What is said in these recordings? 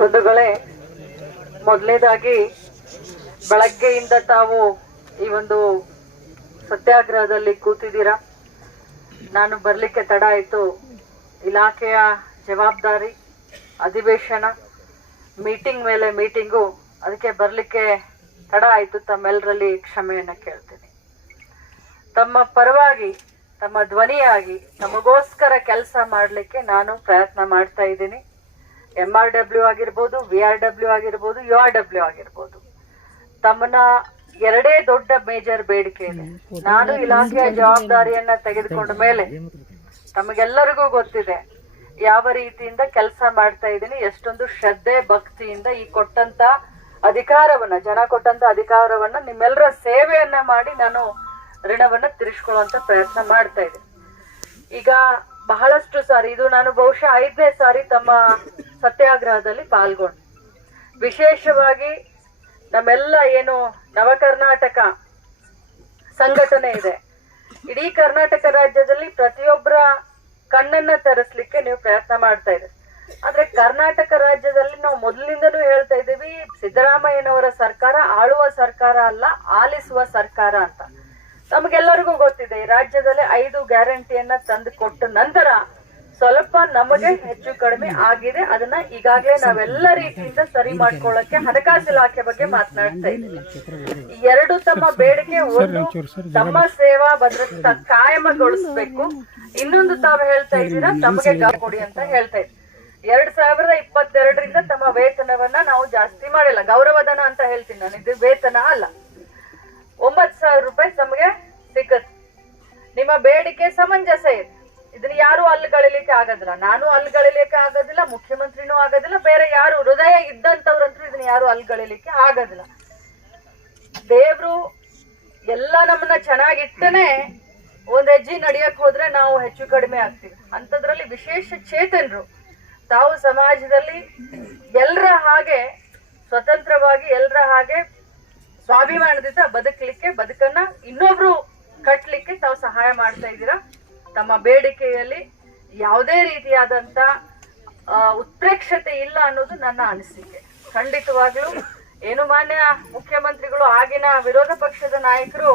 ಬಂಧುಗಳೇ, ಮೊದಲನೇದಾಗಿ ಬೆಳಗ್ಗೆಯಿಂದ ತಾವು ಈ ಒಂದು ಸತ್ಯಾಗ್ರಹದಲ್ಲಿ ಕೂತಿದ್ದೀರಾ. ನಾನು ಬರ್ಲಿಕ್ಕೆ ತಡ ಆಯಿತು. ಇಲಾಖೆಯ ಜವಾಬ್ದಾರಿ, ಅಧಿವೇಶನ, ಮೀಟಿಂಗ್ ಮೇಲೆ ಮೀಟಿಂಗು, ಅದಕ್ಕೆ ಬರ್ಲಿಕ್ಕೆ ತಡ ಆಯಿತು. ತಮ್ಮೆಲ್ಲರಲ್ಲಿ ಕ್ಷಮೆಯನ್ನ ಕೇಳ್ತೀನಿ. ತಮ್ಮ ಪರವಾಗಿ, ತಮ್ಮ ಧ್ವನಿಯಾಗಿ, ತಮಗೋಸ್ಕರ ಕೆಲಸ ಮಾಡಲಿಕ್ಕೆ ನಾನು ಪ್ರಯತ್ನ ಮಾಡ್ತಾ ಇದ್ದೀನಿ. MRW ಆಗಿರ್ಬೋದು, VRW ಆಗಿರ್ಬೋದು, URW ಆಗಿರ್ಬೋದು. ತಮ್ಮನ್ನ ಎರಡೇ ದೊಡ್ಡ ಮೇಜರ್ ಬೇಡಿಕೆ ಇದೆ. ನಾನು ಇಲಾಖೆಯ ಜವಾಬ್ದಾರಿಯನ್ನ ತೆಗೆದುಕೊಂಡ ಮೇಲೆ ತಮಗೆಲ್ಲರಿಗೂ ಗೊತ್ತಿದೆ ಯಾವ ರೀತಿಯಿಂದ ಕೆಲಸ ಮಾಡ್ತಾ ಇದ್ದೀನಿ, ಎಷ್ಟೊಂದು ಶ್ರದ್ಧೆ ಭಕ್ತಿಯಿಂದ ಈ ಕೊಟ್ಟಂತ ಅಧಿಕಾರವನ್ನ, ಜನ ಕೊಟ್ಟಂತ ಅಧಿಕಾರವನ್ನ, ನಿಮ್ಮೆಲ್ಲರ ಸೇವೆಯನ್ನ ಮಾಡಿ ನಾನು ಋಣವನ್ನ ತೀರಿಸ್ಕೊಳ್ಳುವಂತ ಪ್ರಯತ್ನ ಮಾಡ್ತಾ ಇದ್ದೀನಿ. ಈಗ ಬಹಳಷ್ಟು ಸಾರಿ, ಇದು ನಾನು ಬಹುಶಃ 5ನೇ ಸಾರಿ ತಮ್ಮ ಸತ್ಯಾಗ್ರಹದಲ್ಲಿ ಪಾಲ್ಗೊಂಡು, ವಿಶೇಷವಾಗಿ ನಮ್ಮೆಲ್ಲ ಏನು ನವ ಕರ್ನಾಟಕ ಸಂಘಟನೆ ಇದೆ, ಇಡೀ ಕರ್ನಾಟಕ ರಾಜ್ಯದಲ್ಲಿ ಪ್ರತಿಯೊಬ್ಬರ ಕಣ್ಣನ್ನ ತರಿಸ್ಲಿಕ್ಕೆ ನೀವು ಪ್ರಯತ್ನ ಮಾಡ್ತಾ ಇದ್ದೀರಿ. ಆದ್ರೆ ಕರ್ನಾಟಕ ರಾಜ್ಯದಲ್ಲಿ ನಾವು ಮೊದಲಿಂದನೂ ಹೇಳ್ತಾ ಇದ್ದೀವಿ, ಸಿದ್ದರಾಮಯ್ಯನವರ ಸರ್ಕಾರ ಆಳುವ ಸರ್ಕಾರ ಅಲ್ಲ, ಆಲಿಸುವ ಸರ್ಕಾರ ಅಂತ. ನಮಗೆಲ್ಲರಿಗೂ ಗೊತ್ತಿದೆ, ಈ ರಾಜ್ಯದಲ್ಲಿ 5 ಗ್ಯಾರಂಟಿಯನ್ನ ತಂದು ಕೊಟ್ಟ ನಂತರ ಸ್ವಲ್ಪ ನಮಗೆ ಹೆಚ್ಚು ಕಡಿಮೆ ಆಗಿದೆ. ಅದನ್ನ ಈಗಾಗಲೇ ನಾವೆಲ್ಲ ರೀತಿಯಿಂದ ಸರಿ ಮಾಡ್ಕೊಳ್ಳಕ್ಕೆ ಹಣಕಾಸು ಇಲಾಖೆ ಬಗ್ಗೆ ಮಾತನಾಡ್ತಾ ಇದ್ದೀವಿ. 2 ತಮ್ಮ ಬೇಡಿಕೆ, ಒಂದು ತಮ್ಮ ಸೇವಾ ಭದ್ರತೆ ಕಾಯಮಗೊಳಿಸ್ಬೇಕು, ಇನ್ನೊಂದು ತಾವು ಹೇಳ್ತಾ ಇದ್ದೀರಾ ತಮಗೆ ಕೊಡಿ ಅಂತ ಹೇಳ್ತಾ ಇದ್ದೀವಿ. 2022ರಿಂದ ತಮ್ಮ ವೇತನವನ್ನ ನಾವು ಜಾಸ್ತಿ ಮಾಡಿಲ್ಲ, ಗೌರವಧನ ಅಂತ ಹೇಳ್ತೀನಿ ನಾನು, ಇದು ವೇತನ ಅಲ್ಲ. 9,000 ರೂಪಾಯಿ ತಮಗೆ ಸಿಕ್ಕತ್ತೆ. ನಿಮ್ಮ ಬೇಡಿಕೆ ಸಮಂಜಸ ಇದೆ, ಇದನ್ನ ಯಾರು ಅಲ್ಲಗಳಿಲಿಕ್ಕೆ ಆಗೋದಿಲ್ಲ. ನಾನು ಅಲ್ಲಗಳಿಲಿಕ್ಕೆ ಆಗೋದಿಲ್ಲ, ಮುಖ್ಯಮಂತ್ರಿನೂ ಆಗೋದಿಲ್ಲ, ಬೇರೆ ಯಾರು ಹೃದಯ ಇದ್ದಂತವ್ರಂತೂ ಇದನ್ನ ಯಾರು ಅಲ್ಲಗಳಿಲಿಕ್ಕೆ ಆಗೋದಿಲ್ಲ. ದೇವ್ರು ಎಲ್ಲ ನಮ್ಮನ್ನ ಚೆನ್ನಾಗಿಟ್ಟನೆ ಒಂದ್ ಹೆಜ್ಜೆ ನಡಿಯಕ್ ಹೋದ್ರೆ ನಾವು ಹೆಚ್ಚು ಕಡಿಮೆ ಆಗ್ತೀವಿ. ಅಂತದ್ರಲ್ಲಿ ವಿಶೇಷ ಚೇತನರು ತಾವು ಸಮಾಜದಲ್ಲಿ ಎಲ್ಲರ ಹಾಗೆ ಸ್ವತಂತ್ರವಾಗಿ, ಎಲ್ಲರ ಹಾಗೆ ಸ್ವಾಭಿಮಾನದಿಂದ ಬದುಕಲಿಕ್ಕೆ, ಬದುಕನ್ನ ಇನ್ನೊಬ್ರು ಕಟ್ಲಿಕ್ಕೆ ತಾವು ಸಹಾಯ ಮಾಡ್ತಾ ಇದ್ದೀರಾ. ತಮ್ಮ ಬೇಡಿಕೆಯಲ್ಲಿ ಯಾವುದೇ ರೀತಿಯಾದಂತ ಉತ್ಪ್ರೇಕ್ಷತೆ ಇಲ್ಲ ಅನ್ನೋದು ನನ್ನ ಅನಿಸಿಕೆ. ಖಂಡಿತವಾಗ್ಲೂ ಏನು ಮಾನ್ಯ ಮುಖ್ಯಮಂತ್ರಿಗಳು, ಆಗಿನ ವಿರೋಧ ಪಕ್ಷದ ನಾಯಕರು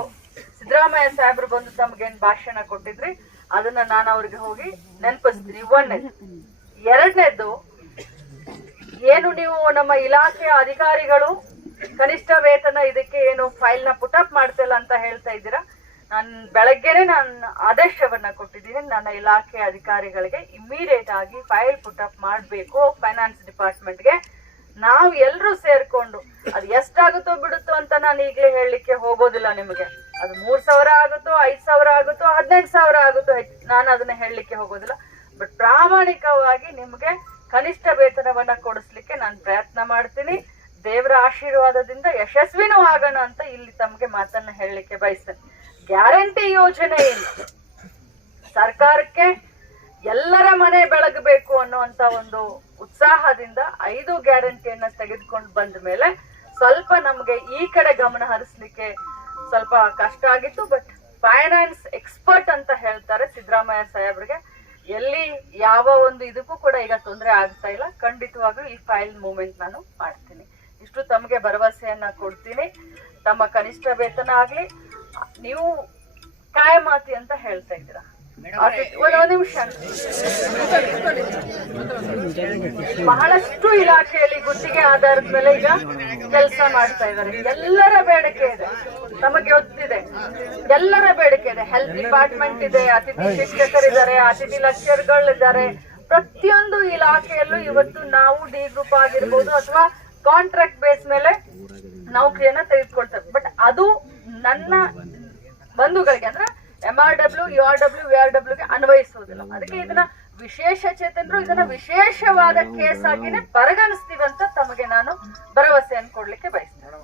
ಸಿದ್ದರಾಮಯ್ಯ ಸಾಹೇಬ್ರು ಬಂದು ತಮ್ಗೇನ್ ಭಾಷಣ ಕೊಟ್ಟಿದ್ರಿ, ಅದನ್ನ ನಾನು ಅವ್ರಿಗೆ ಹೋಗಿ ನೆನಪಿಸ್ತೀನಿ. 1ನೇದು. 2ನೇದು, ಏನು ನೀವು ನಮ್ಮ ಇಲಾಖೆಯ ಅಧಿಕಾರಿಗಳು ಕನಿಷ್ಠ ವೇತನ ಇದಕ್ಕೆ ಏನು ಫೈಲ್ ನ ಪುಟಪ್ ಮಾಡ್ತಿಲ್ಲ ಅಂತ ಹೇಳ್ತಾ ಇದ್ದೀರಾ. ನಾನು ಬೆಳಗ್ಗೆನೆ ನಾನು ಆದೇಶವನ್ನ ಕೊಟ್ಟಿದ್ದೀನಿ ನನ್ನ ಇಲಾಖೆ ಅಧಿಕಾರಿಗಳಿಗೆ, ಇಮಿಡಿಯೇಟ್ ಆಗಿ ಫೈಲ್ ಪುಟಪ್ ಮಾಡಬೇಕು ಫೈನಾನ್ಸ್ ಡಿಪಾರ್ಟ್ಮೆಂಟ್ಗೆ. ನಾವು ಎಲ್ಲರೂ ಸೇರ್ಕೊಂಡು, ಅದು ಎಷ್ಟಾಗುತ್ತೋ ಬಿಡುತ್ತೋ ಅಂತ ನಾನು ಈಗಲೇ ಹೇಳಲಿಕ್ಕೆ ಹೋಗೋದಿಲ್ಲ ನಿಮಗೆ. ಅದು 3,000 ಆಗುತ್ತೋ, 5,000 ಆಗುತ್ತೋ, 18,000 ಆಗುತ್ತೋ, ನಾನು ಅದನ್ನ ಹೇಳಲಿಕ್ಕೆ ಹೋಗೋದಿಲ್ಲ. ಬಟ್ ಪ್ರಾಮಾಣಿಕವಾಗಿ ನಿಮಗೆ ಕನಿಷ್ಠ ವೇತನವನ್ನ ಕೊಡಿಸ್ಲಿಕ್ಕೆ ನಾನು ಪ್ರಯತ್ನ ಮಾಡ್ತೀನಿ. ದೇವರ ಆಶೀರ್ವಾದದಿಂದ ಯಶಸ್ವಿನೂ ಆಗೋಣ ಅಂತ ಇಲ್ಲಿ ತಮಗೆ ಮಾತನ್ನ ಹೇಳಲಿಕ್ಕೆ ಬಯಸ್ತೇನೆ. ಗ್ಯಾರಂಟಿ ಯೋಜನೆ ಇಲ್ಲ, ಸರ್ಕಾರಕ್ಕೆ ಎಲ್ಲರ ಮನೆ ಬೆಳಗಬೇಕು ಅನ್ನುವಂತ ಒಂದು ಉತ್ಸಾಹದಿಂದ 5 ಗ್ಯಾರಂಟಿಯನ್ನ ತೆಗೆದುಕೊಂಡು ಬಂದ ಮೇಲೆ ಸ್ವಲ್ಪ ನಮ್ಗೆ ಈ ಕಡೆ ಗಮನ ಹರಿಸ್ಲಿಕ್ಕೆ ಸ್ವಲ್ಪ ಕಷ್ಟ ಆಗಿತ್ತು. ಬಟ್ ಫೈನಾನ್ಸ್ ಎಕ್ಸ್ಪರ್ಟ್ ಅಂತ ಹೇಳ್ತಾರೆ ಸಿದ್ದರಾಮಯ್ಯ ಸಾಹೇಬ್ರಿಗೆ, ಎಲ್ಲಿ ಯಾವ ಒಂದು ಇದಕ್ಕೂ ಕೂಡ ಈಗ ತೊಂದರೆ ಆಗ್ತಾ ಇಲ್ಲ. ಖಂಡಿತವಾಗ್ಲೂ ಈ ಫೈಲ್ ಮೂವ್ಮೆಂಟ್ ನಾನು ಮಾಡ್ತೀನಿ. ಇಷ್ಟು ತಮಗೆ ಭರವಸೆಯನ್ನ ಕೊಡ್ತೀನಿ. ತಮ್ಮ ಕನಿಷ್ಠ ವೇತನ ಆಗ್ಲಿ, ನೀವು ಕಾಯಮಾತಿ ಅಂತ ಹೇಳ್ತಾ ಇದ್ದೀರಾ. ಒಂದು ನಿಮಿಷ, ಬಹಳಷ್ಟು ಇಲಾಖೆಯಲ್ಲಿ ಗುತ್ತಿಗೆ ಆಧಾರದ ಮೇಲೆ ಈಗ ಕೆಲಸ ಮಾಡ್ತಾ ಇದ್ದಾರೆ. ಎಲ್ಲರ ಬೇಡಿಕೆ ಇದೆ, ತಮಗೆ ಗೊತ್ತಿದೆ, ಎಲ್ಲರ ಬೇಡಿಕೆ ಇದೆ. ಹೆಲ್ತ್ ಡಿಪಾರ್ಟ್ಮೆಂಟ್ ಇದೆ, ಅತಿಥಿ ಶಿಕ್ಷಕರಿದ್ದಾರೆ, ಅತಿಥಿ ಲೆಕ್ಚರ್ಗಳಿದ್ದಾರೆ. ಪ್ರತಿಯೊಂದು ಇಲಾಖೆಯಲ್ಲೂ ಇವತ್ತು ನಾವು ಡಿ ಗ್ರೂಪ್ ಆಗಿರ್ಬೋದು ಅಥವಾ ಕಾಂಟ್ರಾಕ್ಟ್ ಬೇಸ್ ಮೇಲೆ ನೌಕರಿಯನ್ನ ತೆಗೆದುಕೊಳ್ತಾರೆ. ಬಟ್ ಅದು ನನ್ನ ಬಂಧುಗಳಿಗೆ ಅಂದ್ರೆ MRW, URW, VRW ಗೆ ಅನ್ವಯಿಸುವುದಿಲ್ಲ. ಅದಕ್ಕೆ ಇದನ್ನ ವಿಶೇಷ ಚೇತನರು ಇದನ್ನ ವಿಶೇಷವಾದ ಕೇಸ್ ಆಗಿನೇ ಪರಿಗಣಿಸ್ತೀವಿ ಅಂತ ತಮಗೆ ನಾನು ಭರವಸೆಯನ್ನು ಕೊಡ್ಲಿಕ್ಕೆ ಬಯಸ್ತೇನೆ.